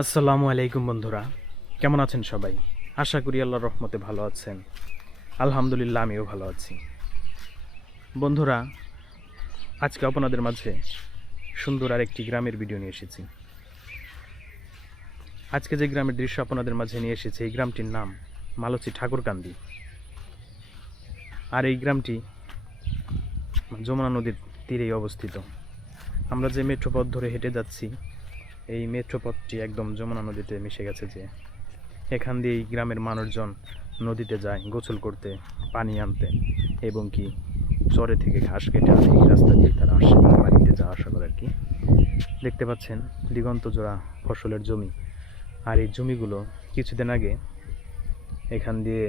আসসালামু আলাইকুম বন্ধুরা। কেমন আছেন সবাই? আশা করি আল্লাহর রহমতে ভালো আছেন। আলহামদুলিল্লাহ, আমিও ভালো আছি। বন্ধুরা, আজকে আপনাদের মাঝে সুন্দর আর একটি গ্রামের ভিডিও নিয়ে এসেছি। আজকে যে গ্রামের দৃশ্য আপনাদের মাঝে নিয়ে এসেছি, এই গ্রামটির নাম মালচি ঠাকুরকান্দি। আর এই গ্রামটি যমুনা নদীর তীরেই অবস্থিত। আমরা যে মেট্রো পথ ধরে হেঁটে যাচ্ছি এই মেট্রোপথটি একদম যমুনা নদীতে মিশে গেছে যে, এখান দিয়ে এই গ্রামের মানুষজন নদীতে যায় গোসল করতে, পানি আনতে এবং কি চরে থেকে ঘাস কেটে আসে এই রাস্তা দিয়ে তারা আসে, বাড়িতে যাওয়া আসা করে আর কি। দেখতে পাচ্ছেন দিগন্ত জোড়া ফসলের জমি। আর এই জমিগুলো কিছুদিন আগে এখান দিয়ে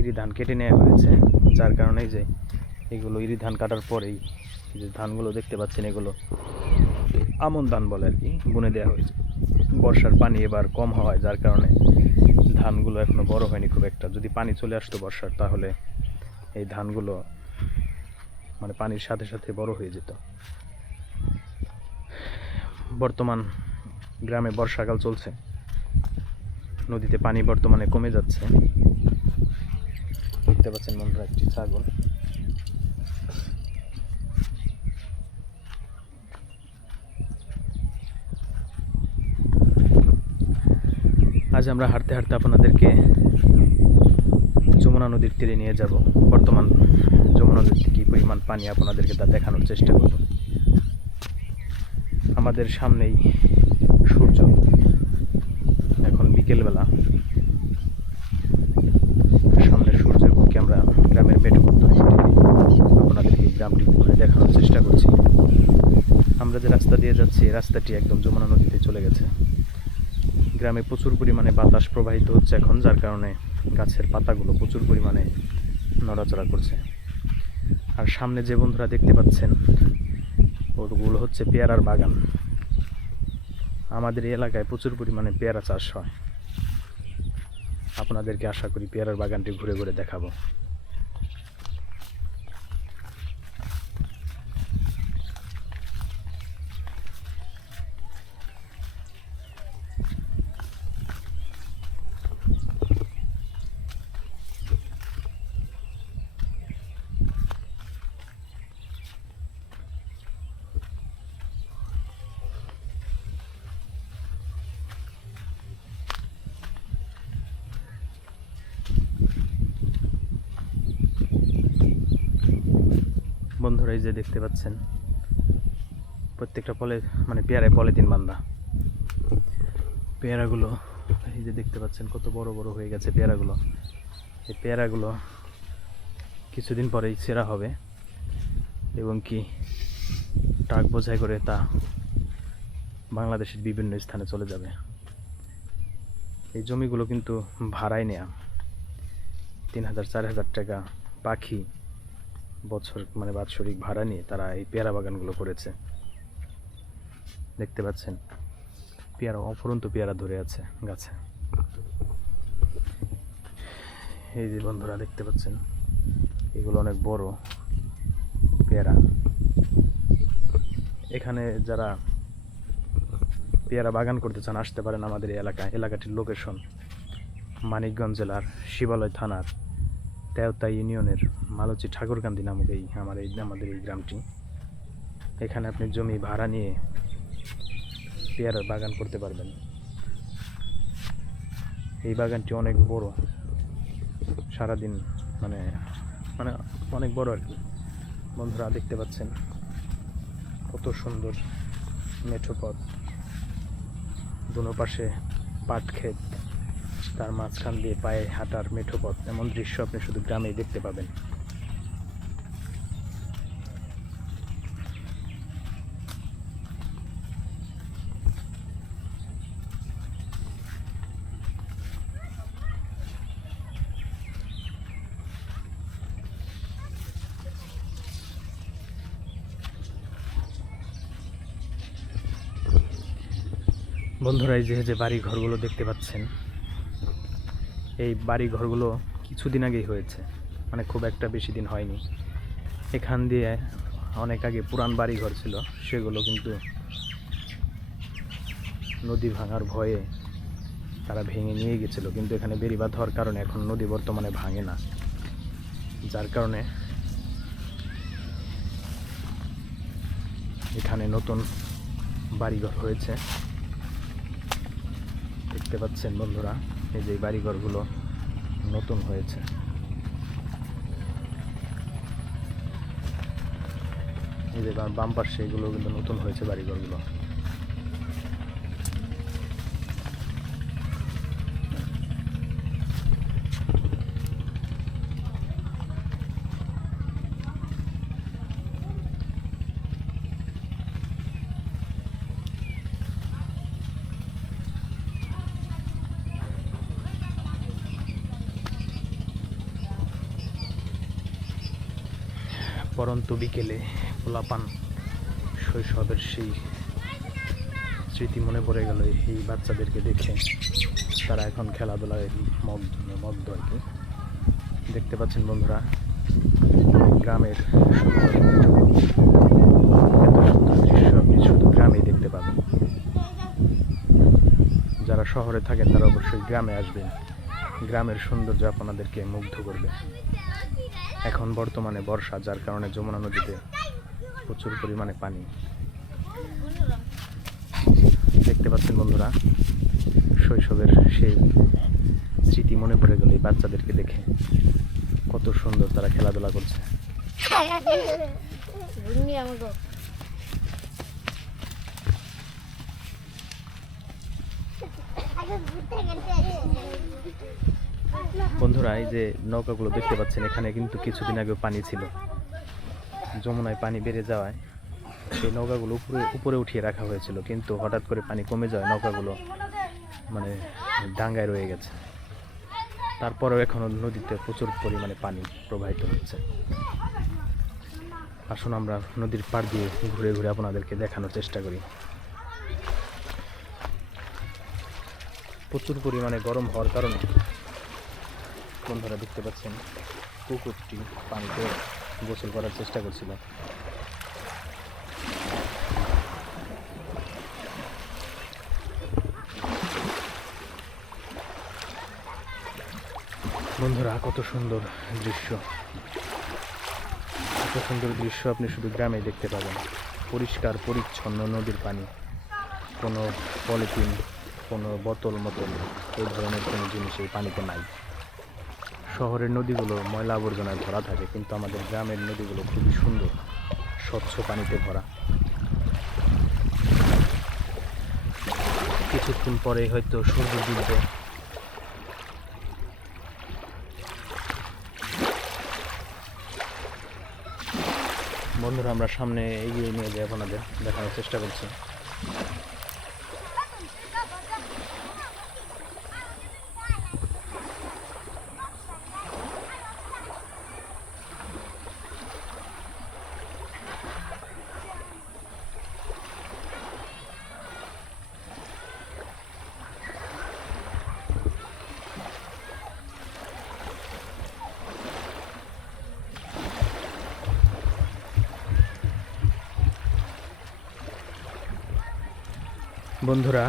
ইরি ধান কেটে নেওয়া হয়েছে, যার কারণে যে এগুলো ইরি ধান কাটার পরেই যে ধানগুলো দেখতে পাচ্ছেন এগুলো আমন ধান বলে আর কি, বুনে দেওয়া হয়েছে। বর্ষার পানি এবার কম হওয়ায় যার কারণে ধানগুলো এখনও বড় হয়নি খুব একটা। যদি পানি চলে আসতো বর্ষার, তাহলে এই ধানগুলো মানে পানির সাথে সাথে বড় হয়ে যেত। বর্তমান গ্রামে বর্ষাকাল চলছে। নদীতে পানি বর্তমানে কমে যাচ্ছে। দেখতে পাচ্ছেন বন্ধুরা একটি ছাগল। আজ আমরা হাঁটতে হাঁটতে আপনাদেরকে যমুনা নদীর তীরে নিয়ে যাব। বর্তমান যমুনা নদীতে কী পরিমাণ পানি আপনাদেরকে তা দেখানোর চেষ্টা করব। আমাদের সামনেই সূর্য। এখন বিকেলবেলা। সামনে সূর্যের বুকে আমরা গ্রামের মেঠো আপনাদেরকে গ্রামটি ঘুরে দেখানোর চেষ্টা করছি। আমরা যে রাস্তা দিয়ে যাচ্ছি রাস্তাটি একদম যমুনা নদীতে চলে গেছে। গ্রামে প্রচুর পরিমাণে বাতাস প্রবাহিত হচ্ছে এখন, যার কারণে গাছের পাতাগুলো প্রচুর পরিমাণে নড়াচড়া করছে। আর সামনে যে বন্ধুরা দেখতে পাচ্ছেন, ওগুলো হচ্ছে পেয়ারার বাগান। আমাদের এলাকায় প্রচুর পরিমাণে পেয়ারা চাষ হয়। আপনাদেরকে আশা করি পেয়ারার বাগানটি ঘুরে ঘুরে দেখাবো। বন্ধুরা এই যে দেখতে পাচ্ছেন, প্রত্যেকটা পলে মানে পেয়ারায় পলিথিন বান্ধা। পেয়ারাগুলো, এই যে দেখতে পাচ্ছেন কত বড় বড় হয়ে গেছে পেয়ারাগুলো। এই পেয়ারাগুলো কিছুদিন পরেই সেরা হবে এবং কি ট্রাক বোঝাই করে তা বাংলাদেশের বিভিন্ন স্থানে চলে যাবে। এই জমিগুলো কিন্তু ভাড়ায় নেয়া। তিন হাজার, চার হাজার টাকা পাখি বছর মানে বাৎসরিক ভাড়া নিয়ে তারা এই পেয়ারা বাগানগুলো করেছে। দেখতে পাচ্ছেন, পেয়ারা, অফুরন্ত পেয়ারা ধরে আছে গাছে। এই যে বন্ধুরা দেখতে পাচ্ছেন, এগুলো অনেক বড় পেয়ারা। এখানে যারা পেয়ারা বাগান করতে চান, আসতে পারেন আমাদের এই এলাকায়। এলাকাটির লোকেশন মানিকগঞ্জ জেলার শিবালয় থানার তেওতা ইউনিয়নের মালচি ঠাকুরকান্দি নামক এই আমার এই, আমাদের এই গ্রামটি। এখানে আপনি জমি ভাড়া নিয়ে পেয়ারার বাগান করতে পারবেন। এই বাগানটি অনেক বড়। সারাদিন মানে মানে অনেক বড় আর কি। বন্ধুরা দেখতে পাচ্ছেন কত সুন্দর মেঠো পথ। দুনো পাশে পাট ক্ষেত। তার মাঝখান দিয়ে পায়ে হাঁটার মেঠো পথ এমন দৃশ্য আপনি শুধু গ্রামেই দেখতে পাবেন। বন্ধুরা এই যে যে বাড়ি ঘরগুলো দেখতে পাচ্ছেন এই বাড়ি ঘরগুলো কিছুদিন আগেই হয়েছে। মানে খুব একটা বেশি দিন হয়নি। এখান দিয়ে অনেক আগে পুরান বাড়ি ঘর ছিল, সেগুলো কিন্তু নদী ভাঙার ভয়ে তারা ভেঙে নিয়ে গেছিল, কিন্তু এখানে বেড়িবাঁধ হওয়ার কারণে এখন নদী বর্তমানে ভাঙে না। যার কারণে এখানে নতুন বাড়িঘর হয়েছে। দেখতে পাচ্ছেন বন্ধুরা। এই যে বাড়িঘরগুলো নতুন হয়েছে। এই যে বাম্পার বাম পাশে এগুলো কিন্তু নতুন হয়েছে বাড়িঘরগুলো। পরন্ত বিকেলে পোলাপান শৈশবের সেই স্মৃতি মনে পড়ে গেল এই বাচ্চাদেরকে দেখে। তারা এখন খেলাধুলায় মগ্ন মগ্ধ আর কি। দেখতে পাচ্ছেন বন্ধুরা, গ্রামের সুন্দর দৃশ্য আপনি শুধু গ্রামেই দেখতে পাবেন। যারা শহরে থাকেন তারা অবশ্যই গ্রামে আসবেন। গ্রামের সৌন্দর্য আপনাদেরকে মুগ্ধ করবে। এখন বর্তমানে বর্ষা, যার কারণে যমুনা নদীতে প্রচুর পরিমাণে পানি। দেখতে পাচ্ছেন বন্ধুরা, শৈশবের সেই স্মৃতি মনে পড়ে গেল এই বাচ্চাদেরকে দেখে। কত সুন্দর তারা খেলাধুলা করছে। বন্ধুরা, এই যে নৌকাগুলো দেখতে পাচ্ছেন, এখানে কিন্তু কিছুদিন আগে পানি ছিল। যমুনায় পানি বেড়ে যাওয়ায় সেই নৌকাগুলো উপরে উপরে উঠিয়ে রাখা হয়েছিল, কিন্তু হঠাৎ করে পানি কমে যাওয়ায় নৌকাগুলো মানে ডাঙ্গায় রয়ে গেছে। তারপরেও এখনও নদীতে প্রচুর পরিমাণে পানি প্রবাহিত হচ্ছে। আসুন আমরা নদীর পাড় দিয়ে ঘুরে ঘুরে আপনাদেরকে দেখানোর চেষ্টা করি। প্রচুর পরিমাণে গরম হওয়ার কারণে বন্ধুরা দেখতে পাচ্ছেন কুকুরটি পানিতে গোসল করার চেষ্টা করছিল। বন্ধুরা, কত সুন্দর দৃশ্য। কত সুন্দর দৃশ্য আপনি শুধু গ্রামে দেখতে পাবেন। পরিষ্কার, পরিচ্ছন্ন নদীর পানি, কোনো পলিথিন কোনো বোতল মতন এই ধরনের কোনো জিনিস এই পানিতে নাই। শহরের নদীগুলো ময়লা আবর্জনায় ভরা থাকে, কিন্তু আমাদের গ্রামের নদীগুলো খুবই সুন্দর, স্বচ্ছ পানিতে ভরা। কিছুক্ষণ পরে হয়তো সূর্য ডুববে। বন্ধুরা, আমরা সামনে এগিয়ে নিয়ে যাই আপনাদের দেখানোর চেষ্টা করছি। বন্ধুরা,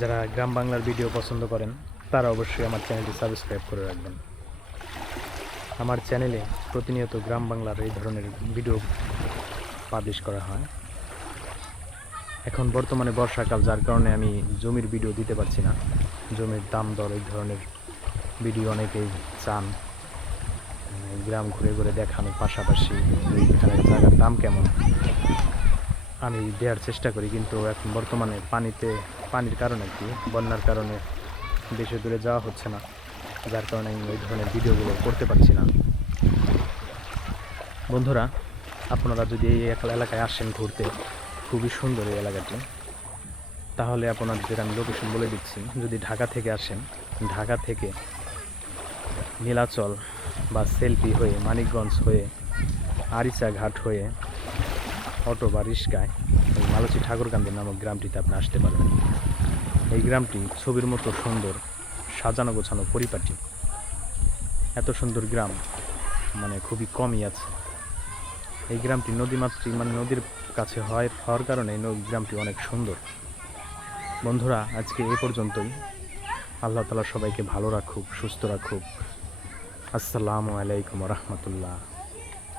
যারা গ্রাম বাংলার ভিডিও পছন্দ করেন, তারা অবশ্যই আমার চ্যানেলটি সাবস্ক্রাইব করে রাখবেন। আমার চ্যানেলে প্রতিনিয়ত গ্রাম বাংলার এই ধরনের ভিডিও পাবলিশ করা হয়। এখন বর্তমানে বর্ষাকাল, যার কারণে আমি জমির ভিডিও দিতে পারছি না। জমির দাম দর, এই ধরনের ভিডিও অনেকেই চান। গ্রাম ঘুরে ঘুরে দেখানো পাশাপাশি এখানে জায়গার দাম কেমন? আমি দেওয়ার চেষ্টা করি, কিন্তু এখন বর্তমানে পানিতে, পানির কারণে কি, বন্যার কারণে বেশি দূরে যাওয়া হচ্ছে না, যার কারণে আমি ওই ধরনের ভিডিওগুলো করতে পারছি না। বন্ধুরা, আপনারা যদি এই এলাকায় আসেন ঘুরতে, খুবই সুন্দর এই এলাকাটি। তাহলে আপনাদের আমি লোকেশন বলে দিচ্ছি, যদি ঢাকা থেকে আসেন, ঢাকা থেকে নীলাচল বা সেলফি হয়ে, মানিকগঞ্জ হয়ে, আরিচা ঘাট হয়ে অটো বা রিস্কায় এই মালচি ঠাকুরকান্দি নামক গ্রামটিতে আপনি আসতে পারবেন এই গ্রামটি ছবির মতো সুন্দর, সাজানো গোছানো পরিপাটি। এত সুন্দর গ্রাম মানে খুবই কমই আছে। এই গ্রামটি নদীমাতৃক মানে নদীর কাছে হয়, হওয়ার কারণে গ্রামটি অনেক সুন্দর। বন্ধুরা, আজকে এই পর্যন্তই। আল্লাহ তালা সবাইকে ভালো রাখুক, সুস্থ রাখুক। আসসালামু আলাইকুম রহমতুল্লাহ।